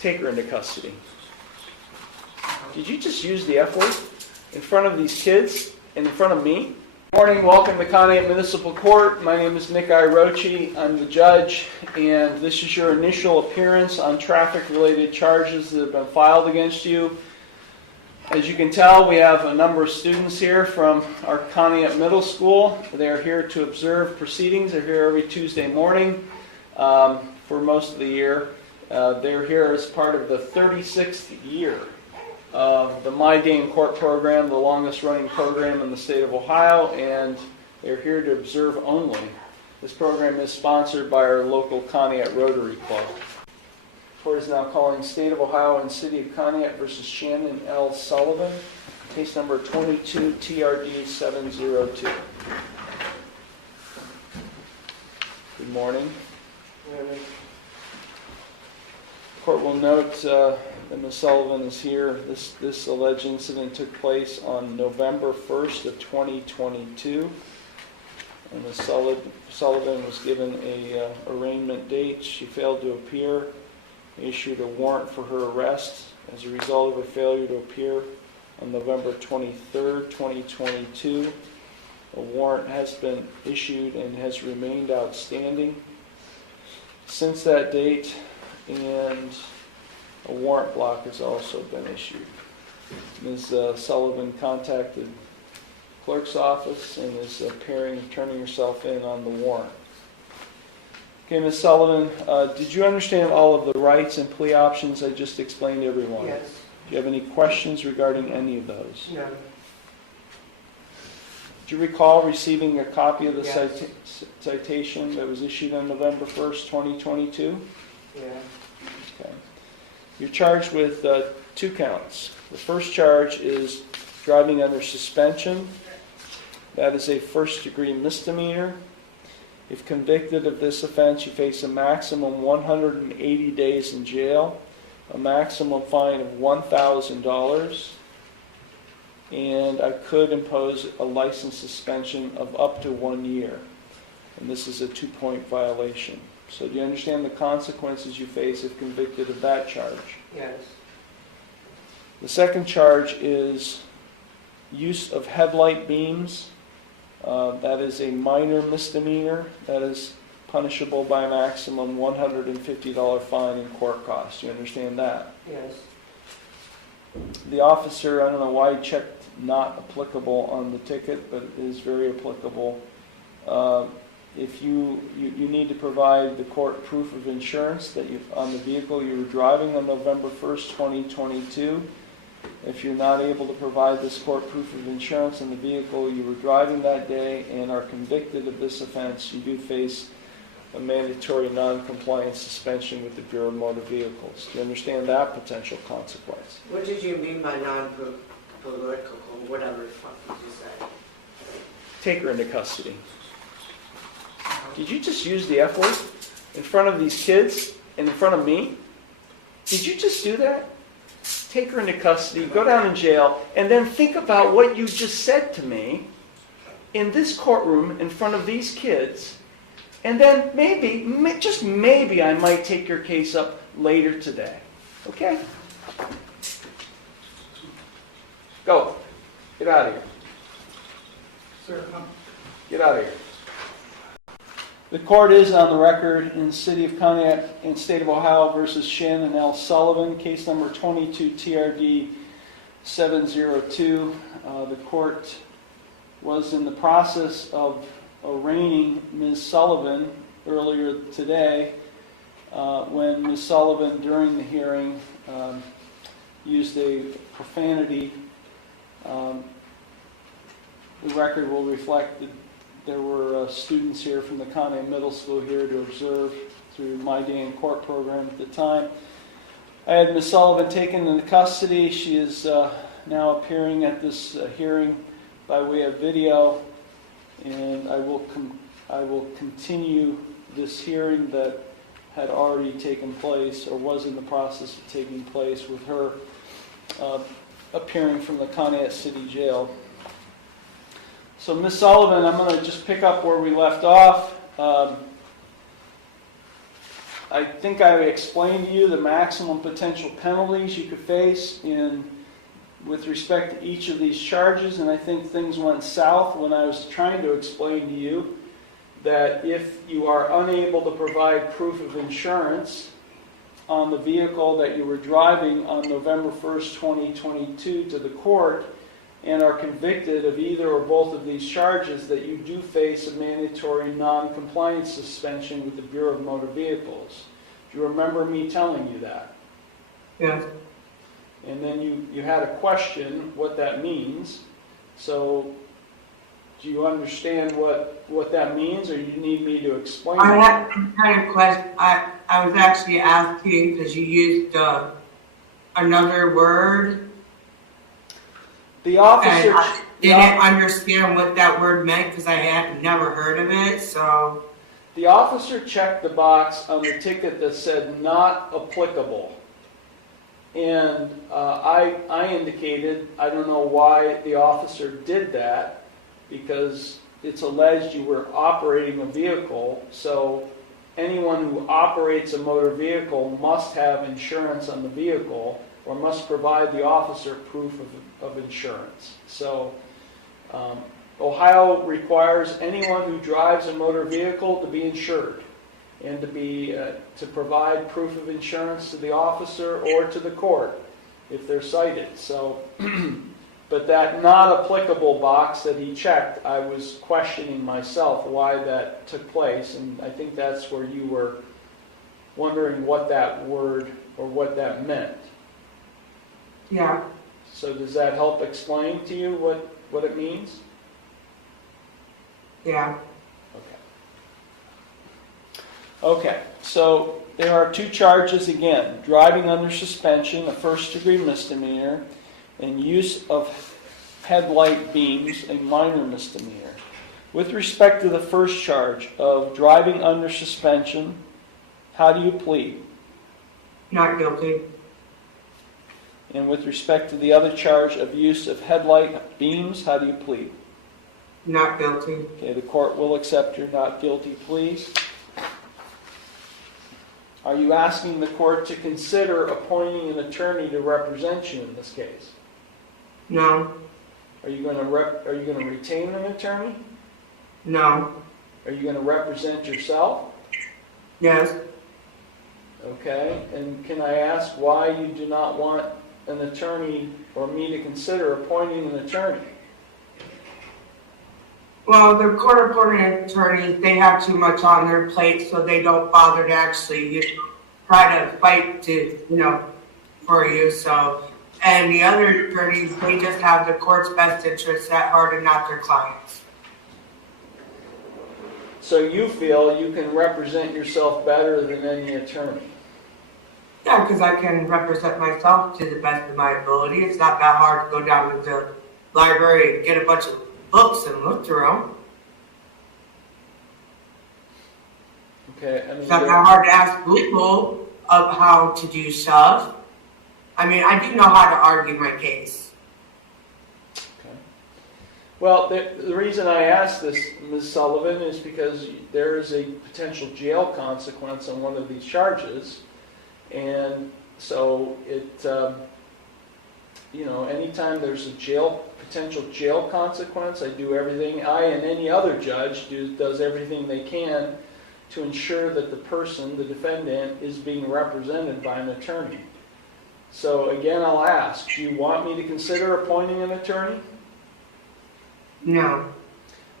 Take her into custody. Did you just use the F word in front of these kids and in front of me? Good morning, welcome to Conneaut Municipal Court. My name is Nick Irochi. I'm the judge, and this is your initial appearance on traffic-related charges that have been filed against you. As you can tell, we have a number of students here from our Conneaut Middle School. They're here to observe proceedings. They're here every Tuesday morning for most of the year. They're here as part of the 36th year of the My Day in Court program, the longest running program in the state of Ohio, and they're here to observe only. This program is sponsored by our local Conneaut Rotary Club. The court is now calling State of Ohio and City of Conneaut versus Shannon L. Sullivan, case number 22 TRD 702. Good morning. The court will note that Ms. Sullivan is here. This alleged incident took place on November 1st of 2022. And Ms. Sullivan was given a arraignment date. She failed to appear. They issued a warrant for her arrest as a result of her failure to appear on November 23rd, 2022. A warrant has been issued and has remained outstanding since that date, and a warrant block has also been issued. Ms. Sullivan contacted the clerk's office and is turning herself in on the warrant. Okay, Ms. Sullivan, did you understand all of the rights and plea options I just explained to everyone? Yes. Do you have any questions regarding any of those? No. Do you recall receiving a copy of the Yes. citation that was issued on November 1st, 2022? Yeah. Okay. You're charged with 2 counts. The first charge is driving under suspension. That is a first-degree misdemeanor. If convicted of this offense, you face a maximum 180 days in jail, a maximum fine of $1,000, and I could impose a license suspension of up to 1 year. And this is a 2-point violation. So do you understand the consequences you face if convicted of that charge? Yes. The second charge is use of headlight beams. That is a minor misdemeanor. That is punishable by a maximum $150 fine and court costs. Do you understand that? Yes. The officer, I don't know why he checked not applicable on the ticket, but it is very applicable. If you need to provide the court proof of insurance that on the vehicle you were driving on November 1st, 2022. If you're not able to provide this court proof of insurance on the vehicle you were driving that day and are convicted of this offense, you do face a mandatory non-compliance suspension with the Bureau of Motor Vehicles. Do you understand that potential consequence? What did you mean by non-political, whatever the fuck did you say? Take her into custody. Did you just use the F word in front of these kids and in front of me? Did you just do that? Take her into custody, go down in jail, and then think about what you just said to me in this courtroom in front of these kids, and then maybe, just maybe, I might take your case up later today. Okay? Go. Get out of here. Sir, Get out of here. The court is on the record in the City of Conneaut and State of Ohio versus Shannon L. Sullivan, case number 22 TRD 702. The court was in the process of arraigning Ms. Sullivan earlier today when Ms. Sullivan, during the hearing, used a profanity. The record will reflect that there were students here from the Conneaut Middle School here to observe through My Day in Court program at the time. I had Ms. Sullivan taken into custody. She is now appearing at this hearing by way of video, and I will continue this hearing that had already taken place or was in the process of taking place with her appearing from the Conneaut City Jail. So Ms. Sullivan, I'm going to just pick up where we left off. I think I explained to you the maximum potential penalties you could face with respect to each of these charges, and I think things went south when I was trying to explain to you that if you are unable to provide proof of insurance on the vehicle that you were driving on November 1st, 2022 to the court, and are convicted of either or both of these charges, that you do face a mandatory non-compliance suspension with the Bureau of Motor Vehicles. Do you remember me telling you that? Yes. And then you had a question what that means. So do you understand what that means, or you need me to explain it? I had a question. I was actually asking because you used another word. The officer... And I didn't understand what that word meant because I had never heard of it, so... The officer checked the box on the ticket that said not applicable. And I indicated, I don't know why the officer did that, because it's alleged you were operating a vehicle, so anyone who operates a motor vehicle must have insurance on the vehicle or must provide the officer proof of insurance. So Ohio requires anyone who drives a motor vehicle to be insured and to provide proof of insurance to the officer or to the court if they're cited. So, but that not applicable box that he checked, I was questioning myself why that took place, and I think that's where you were wondering what that word or what that meant. Yeah. So does that help explain to you what it means? Yeah. Okay, so there are two charges again: driving under suspension, a first-degree misdemeanor, and use of headlight beams, a minor misdemeanor. With respect to the first charge of driving under suspension, how do you plead? Not guilty. And with respect to the other charge of use of headlight beams, how do you plead? Not guilty. Okay, the court will accept your not guilty pleas. Are you asking the court to consider appointing an attorney to represent you in this case? No. Are you going to retain an attorney? No. Are you going to represent yourself? Yes. Okay, and can I ask why you do not want an attorney or me to consider appointing an attorney? Well, the court-appointed attorneys, they have too much on their plate, so they don't bother to actually try to fight for you. So, and the other attorneys, they just have the court's best interests at heart and not their clients. So you feel you can represent yourself better than any attorney? Yeah, because I can represent myself to the best of my ability. It's not that hard to go down to the library and get a bunch of books and look through them. Okay, I mean, It's not that hard to ask Google of how to do stuff. I mean, I do know how to argue my case. okay. Well, the reason I asked this, Ms. Sullivan, is because there is a potential jail consequence on one of these charges, and so anytime there's a potential jail consequence, I do everything. I and any other judge does everything they can to ensure that the person, the defendant, is being represented by an attorney. So again, I'll ask, do you want me to consider appointing an attorney? No.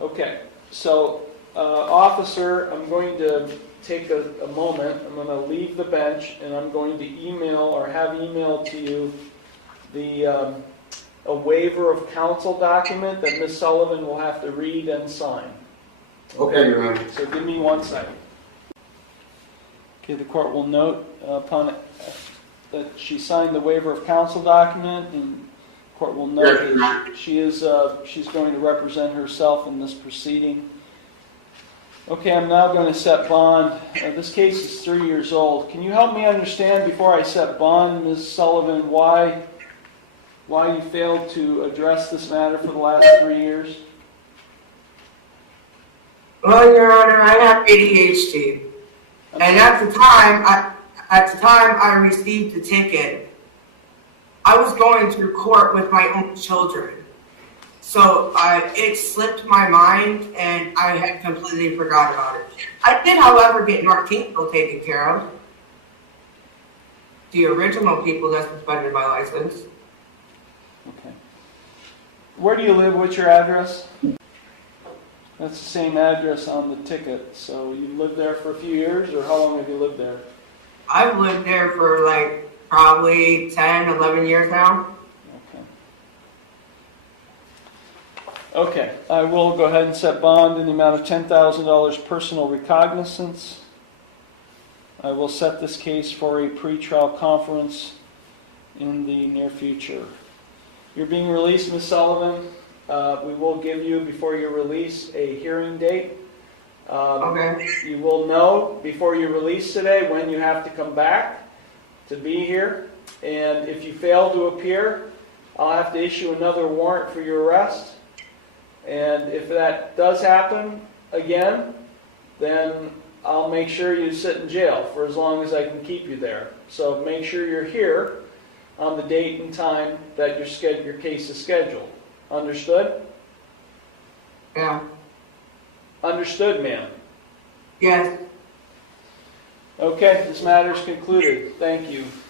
Okay, so officer, I'm going to take a moment. I'm going to leave the bench, and I'm going to email or have emailed to you a waiver of counsel document that Ms. Sullivan will have to read and sign. Okay, Your Honor. So give me 1 second. Okay, the court will note upon it that she signed the waiver of counsel document, and the court will note that she's going to represent herself in this proceeding. Okay, I'm now going to set bond. This case is 3 years old. Can you help me understand before I set bond, Ms. Sullivan, why you failed to address this matter for the last 3 years? Well, Your Honor, I have ADHD. And at the time I received the ticket, I was going through court with my own children. So it slipped my mind and I had completely forgot about it. I did, however, get North Kingsville taken care of. The original people that suspended my license. Okay. Where do you live? What's your address? That's the same address on the ticket. So you lived there for a few years, or how long have you lived there? I've lived there for like probably 10, 11 years now. Okay, I will go ahead and set bond in the amount of $10,000 personal recognizance. I will set this case for a pretrial conference in the near future. You're being released, Ms. Sullivan. We will give you, before your release, a hearing date. Okay. You will know before you release today when you have to come back to be here. And if you fail to appear, I'll have to issue another warrant for your arrest. And if that does happen again, then I'll make sure you sit in jail for as long as I can keep you there. So make sure you're here on the date and time that your case is scheduled. Understood? Yeah. Understood, ma'am. Yes. Okay, this matter is concluded. Thank you.